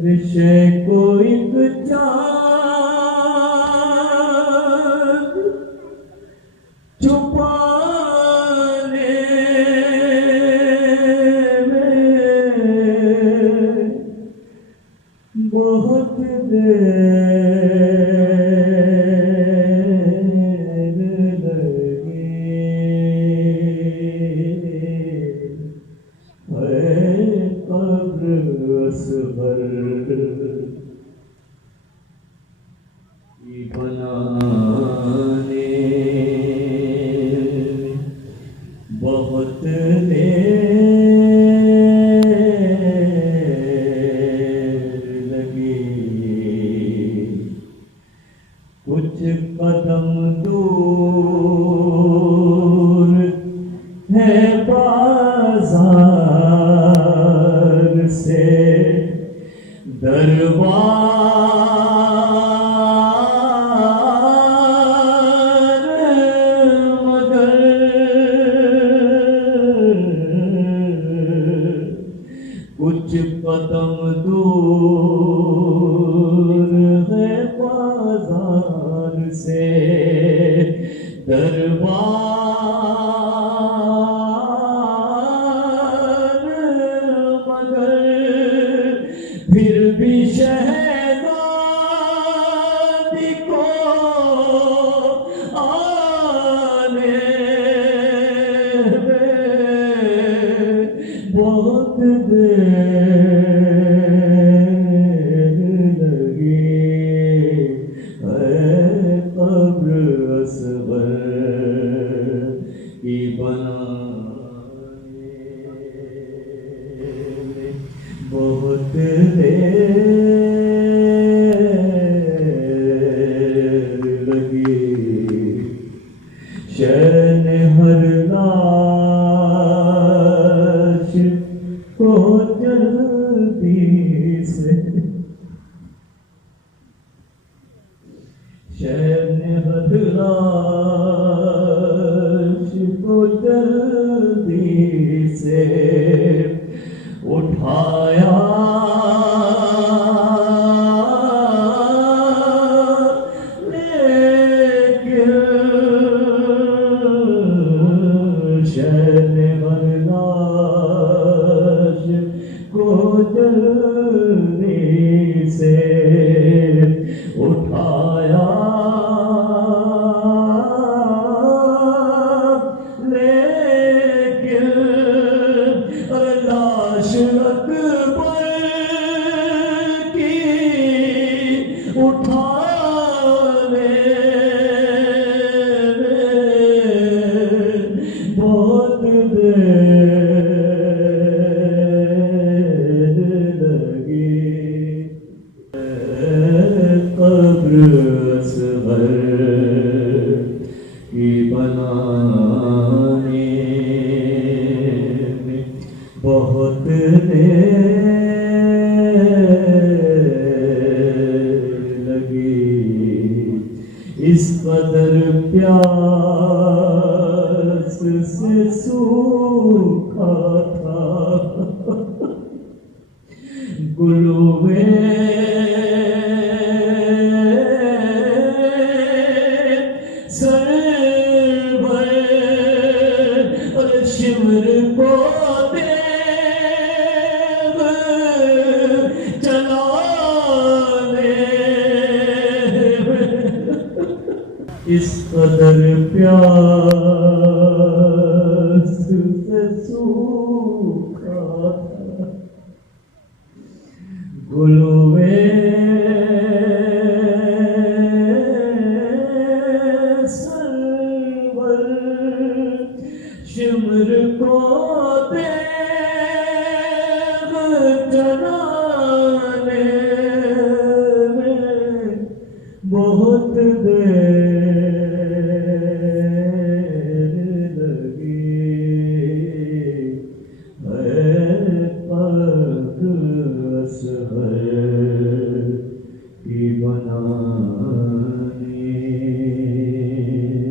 رشے کو ایک چاند چھپانے میں بہت دیر لگی ہے قبر اصغر کی بنانے بہت دیر لگی کچھ قدم دور ہے بازار سے دربار مگر کچھ قدم دور ہے بازار سے دربار مگر پھر بھی شہزادی کو آنے میں بہت دیر لگی ہے قبر اصغر کی بنانے میں بہت دیر لگی شین ہر لاش کو جلدی سے شین ہر لاش کو جلدی سے اٹھایا لیکن شین ہر لاش کو جلدی سے اٹھایا لیکن لاش اکبر کی اٹھانے میں بہت دیر لگی قبر اصغر کی بنانے میں بہت دیر لگی اس قدر پیاس سے سوکھا تھا گلوے سرور اور شمر کو دیو چلانے اس قدر پیاس سے سوکھا تھا گلوے سرور شمر کو دیو چلانے